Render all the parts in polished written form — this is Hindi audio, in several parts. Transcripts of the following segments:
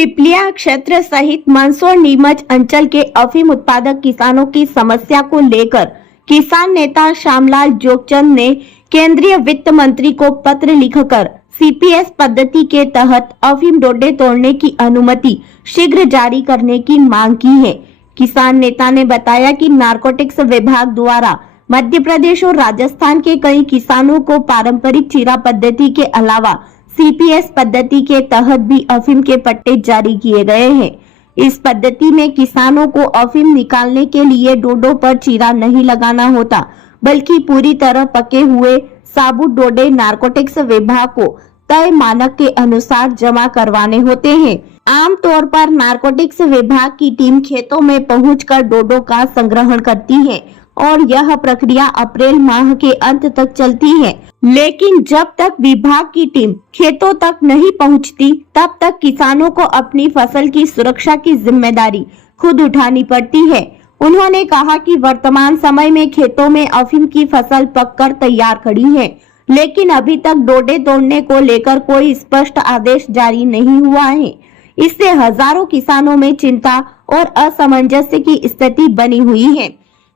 पिपलिया क्षेत्र सहित मंदसौर नीमच अंचल के अफीम उत्पादक किसानों की समस्या को लेकर किसान नेता श्यामलाल जोगचंद ने केंद्रीय वित्त मंत्री को पत्र लिखकर सीपीएस पद्धति के तहत अफीम डोडे तोड़ने की अनुमति शीघ्र जारी करने की मांग की है। किसान नेता ने बताया कि नारकोटिक्स विभाग द्वारा मध्य प्रदेश और राजस्थान के कई किसानों को पारंपरिक चीरा पद्धति के अलावा सीपीएस पद्धति के तहत भी अफीम के पट्टे जारी किए गए हैं। इस पद्धति में किसानों को अफीम निकालने के लिए डोडो पर चीरा नहीं लगाना होता, बल्कि पूरी तरह पके हुए साबुत डोडे नारकोटिक्स विभाग को तय मानक के अनुसार जमा करवाने होते हैं। आमतौर पर नारकोटिक्स विभाग की टीम खेतों में पहुंचकर डोडो का संग्रहण करती है और यह प्रक्रिया अप्रैल माह के अंत तक चलती है। लेकिन जब तक विभाग की टीम खेतों तक नहीं पहुंचती, तब तक किसानों को अपनी फसल की सुरक्षा की जिम्मेदारी खुद उठानी पड़ती है। उन्होंने कहा कि वर्तमान समय में खेतों में अफीम की फसल पककर तैयार खड़ी है, लेकिन अभी तक डोडे तोड़ने को लेकर कोई स्पष्ट आदेश जारी नहीं हुआ है। इससे हजारों किसानों में चिंता और असमंजस्य की स्थिति बनी हुई है।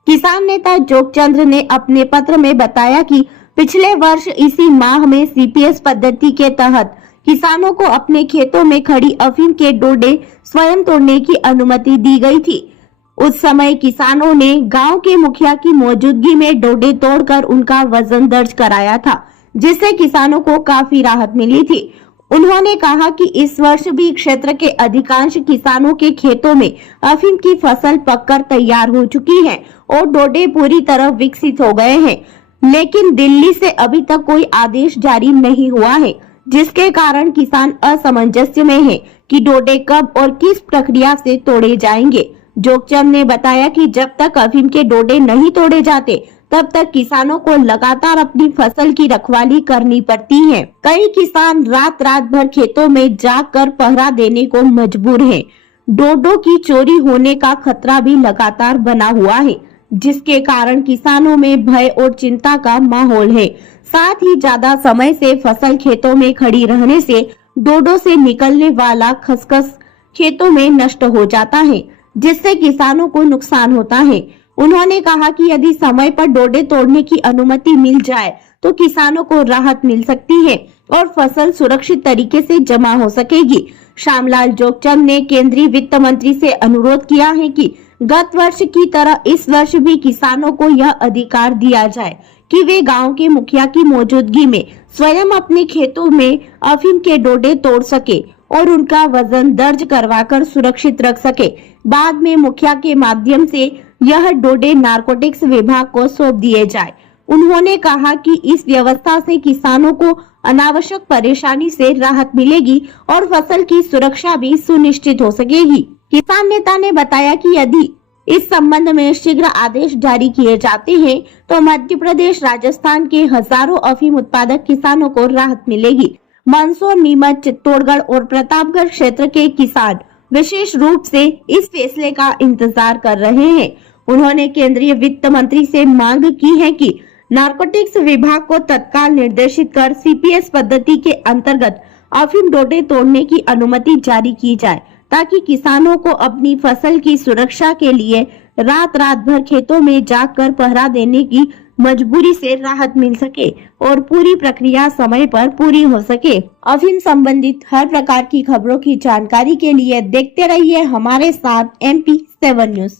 किसान नेता जोगचंद ने अपने पत्र में बताया कि पिछले वर्ष इसी माह में सीपीएस पद्धति के तहत किसानों को अपने खेतों में खड़ी अफीम के डोडे स्वयं तोड़ने की अनुमति दी गई थी। उस समय किसानों ने गांव के मुखिया की मौजूदगी में डोडे तोड़कर उनका वजन दर्ज कराया था, जिससे किसानों को काफी राहत मिली थी। उन्होंने कहा कि इस वर्ष भी क्षेत्र के अधिकांश किसानों के खेतों में अफीम की फसल पककर तैयार हो चुकी है और डोडे पूरी तरह विकसित हो गए हैं, लेकिन दिल्ली से अभी तक कोई आदेश जारी नहीं हुआ है, जिसके कारण किसान असमंजस्य में है कि डोडे कब और किस प्रक्रिया से तोड़े जाएंगे। जोगचंद ने बताया कि जब तक अफीम के डोडे नहीं तोड़े जाते, तब तक किसानों को लगातार अपनी फसल की रखवाली करनी पड़ती है। कई किसान रात भर खेतों में जाकर पहरा देने को मजबूर हैं। डोडो की चोरी होने का खतरा भी लगातार बना हुआ है, जिसके कारण किसानों में भय और चिंता का माहौल है। साथ ही ज्यादा समय से फसल खेतों में खड़ी रहने से डोडो से निकलने वाला खसखस खेतों में नष्ट हो जाता है, जिससे किसानों को नुकसान होता है। उन्होंने कहा कि यदि समय पर डोडे तोड़ने की अनुमति मिल जाए तो किसानों को राहत मिल सकती है और फसल सुरक्षित तरीके से जमा हो सकेगी। श्यामलाल जोगचंद ने केंद्रीय वित्त मंत्री से अनुरोध किया है कि गत वर्ष की तरह इस वर्ष भी किसानों को यह अधिकार दिया जाए कि वे गांव के मुखिया की मौजूदगी में स्वयं अपने खेतों में अफीम के डोडे तोड़ सके और उनका वजन दर्ज करवाकर सुरक्षित रख सके। बाद में मुखिया के माध्यम से यह डोडे नारकोटिक्स विभाग को सौंप दिए जाए। उन्होंने कहा कि इस व्यवस्था से किसानों को अनावश्यक परेशानी से राहत मिलेगी और फसल की सुरक्षा भी सुनिश्चित हो सकेगी। किसान नेता ने बताया कि यदि इस संबंध में शीघ्र आदेश जारी किए जाते हैं तो मध्य प्रदेश, राजस्थान के हजारों अफीम उत्पादक किसानों को राहत मिलेगी। मंदसौर, नीमच, चित्तौड़गढ़ और प्रतापगढ़ क्षेत्र के किसान विशेष रूप से इस फैसले का इंतजार कर रहे हैं। उन्होंने केंद्रीय वित्त मंत्री से मांग की है कि नारकोटिक्स विभाग को तत्काल निर्देशित कर सीपीएस पद्धति के अंतर्गत अफीम डोडे तोड़ने की अनुमति जारी की जाए, ताकि किसानों को अपनी फसल की सुरक्षा के लिए रात भर खेतों में जाकर पहरा देने की मजबूरी से राहत मिल सके और पूरी प्रक्रिया समय पर पूरी हो सके। अफीम संबंधित हर प्रकार की खबरों की जानकारी के लिए देखते रहिए हमारे साथ MP7 न्यूज।